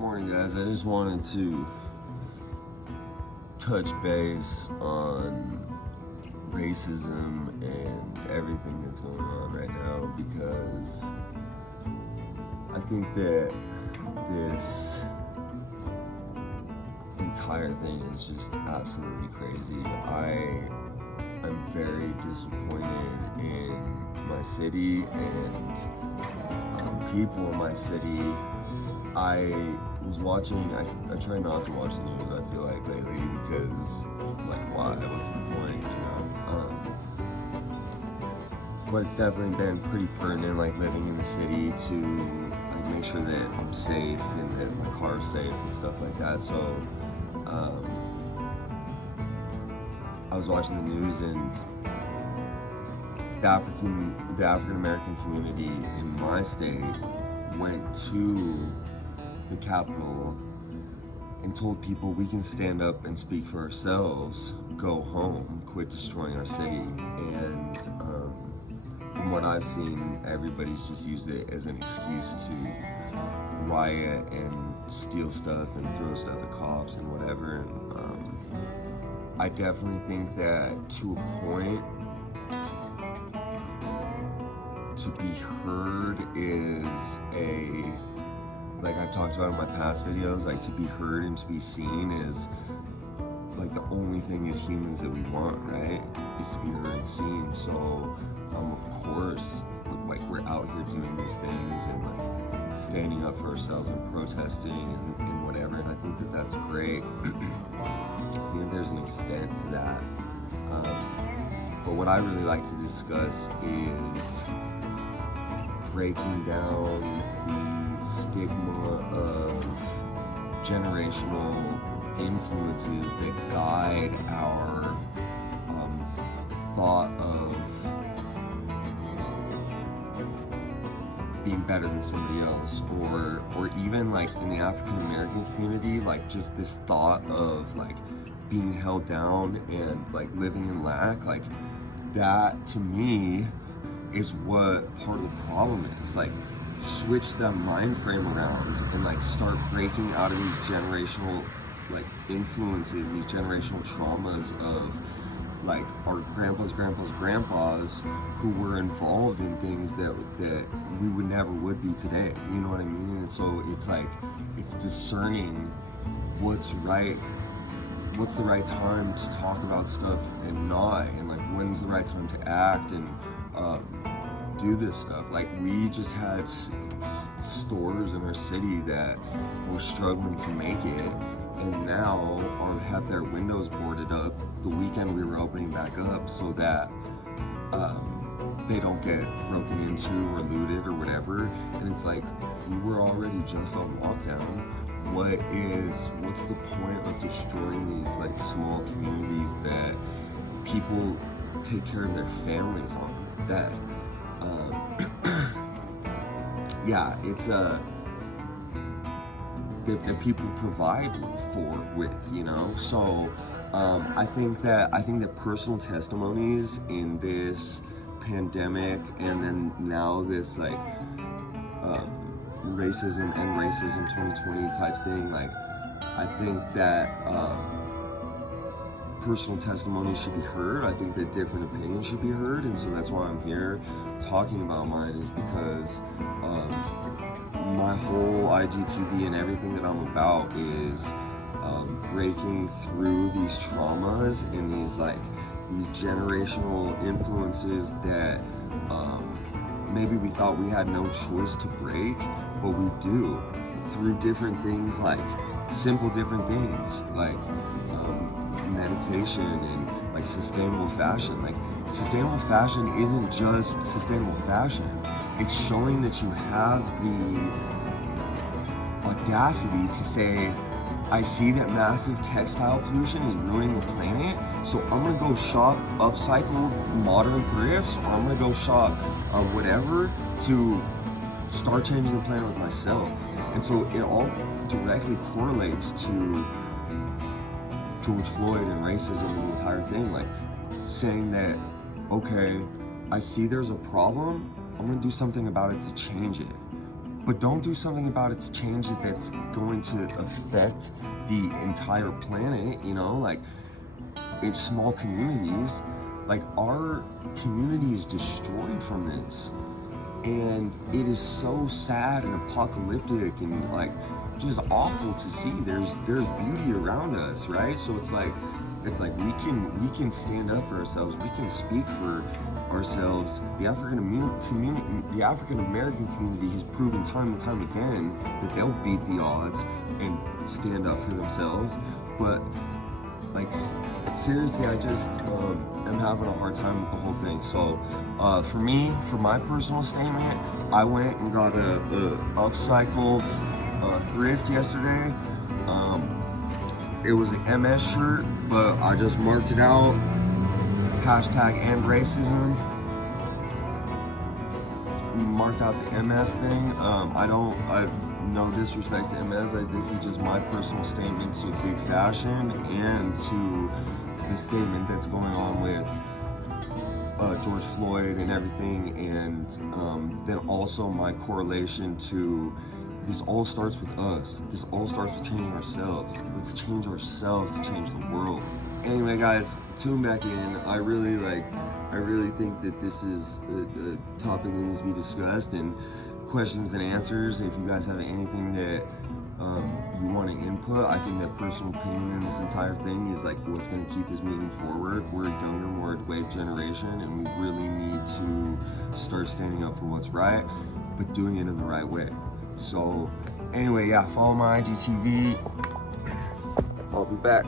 Morning, guys. I just wanted to touch base on racism and everything that's going on right now, because I think that this entire thing is just absolutely crazy. I'm very disappointed in my city and people in my city. I was watching, I try not to watch the news, I feel like, lately, because, like, why? What's the point, you know? But it's definitely been pretty pertinent, like, living in the city to, like, make sure that I'm safe and that my car's safe and stuff like that. So, I was watching the news, and the African American community in my state went to the Capitol and told people we can stand up and speak for ourselves, go home, quit destroying our city. And from what I've seen, everybody's just used it as an excuse to riot and steal stuff and throw stuff at cops and whatever. And I definitely think that to a point, to be heard is like I've talked about in my past videos, like, to be heard and to be seen is like the only thing as humans that we want, right? Is to be heard and seen. So of course, like, we're out here doing these things and like standing up for ourselves and protesting and whatever, and I think that that's great. I think there's an extent to that. But what I really like to discuss is breaking down the stigma of generational influences that guide our thought of being better than somebody else, or even like in the African American community, like just this thought of like being held down and like living in lack. Like, that to me is what part of the problem is. Like, switch that mind frame around and like start breaking out of these generational like influences, these generational traumas of like our grandpas who were involved in things that we would be today. You know what I mean? And so it's like, it's discerning what's right, what's the right time to talk about stuff and not, and like when's the right time to act and do this stuff. Like, we just had stores in our city that were struggling to make it, and now have their windows boarded up the weekend we were opening back up, so that they don't get broken into or looted or whatever. And it's like, we were already just on lockdown. What's the point of destroying these like small communities that people take care of their families on? That yeah, it's that people provide with, you know. So I think that personal testimonies in this pandemic, and then now this like racism 2020 type thing, like, I think that personal testimonies should be heard. I think that different opinions should be heard, and so that's why I'm here talking about mine, is because my whole IGTV and everything that I'm about is breaking through these traumas and these generational influences that maybe we thought we had no choice to break, but we do, through different things, like simple different things like meditation and like sustainable fashion. Like, sustainable fashion isn't just sustainable fashion. It's showing that you have the audacity to say, I see that massive textile pollution is ruining the planet, so I'm gonna go shop upcycled modern thrifts, or I'm gonna go shop whatever to start changing the planet with myself. And so it all directly correlates to George Floyd and racism and the entire thing. Like, saying that, okay, I see there's a problem, I'm gonna do something about it to change it. but don't do something about it to change it that's going to affect the entire planet, you know, like in small communities. Like, our community is destroyed from this, and it is so sad and apocalyptic and like just awful to see. There's beauty around us, right? So it's like we can stand up for ourselves. We can speak for ourselves. The African American community has proven time and time again that they'll beat the odds and stand up for themselves. But like, seriously, I just am having a hard time with the whole thing. So for me, for my personal statement, I went and got a upcycled thrift yesterday. It was an MS shirt, but I just marked it out. #end racism. Marked out the MS thing. No disrespect to MS. This is just my personal statement to big fashion and to the statement that's going on with George Floyd and everything, and then also my correlation to this all starts with us. This all starts with changing ourselves. Let's change ourselves to change the world. Anyway, guys, tune back in. I really think that this is a topic that needs to be discussed, and questions and answers. If you guys have anything that you want to input, I think that personal opinion in this entire thing is like what's going to keep this moving forward. We're a younger, more wave generation, and we really need to start standing up for what's right, but doing it in the right way. So anyway, yeah, follow my IGTV. I'll be back.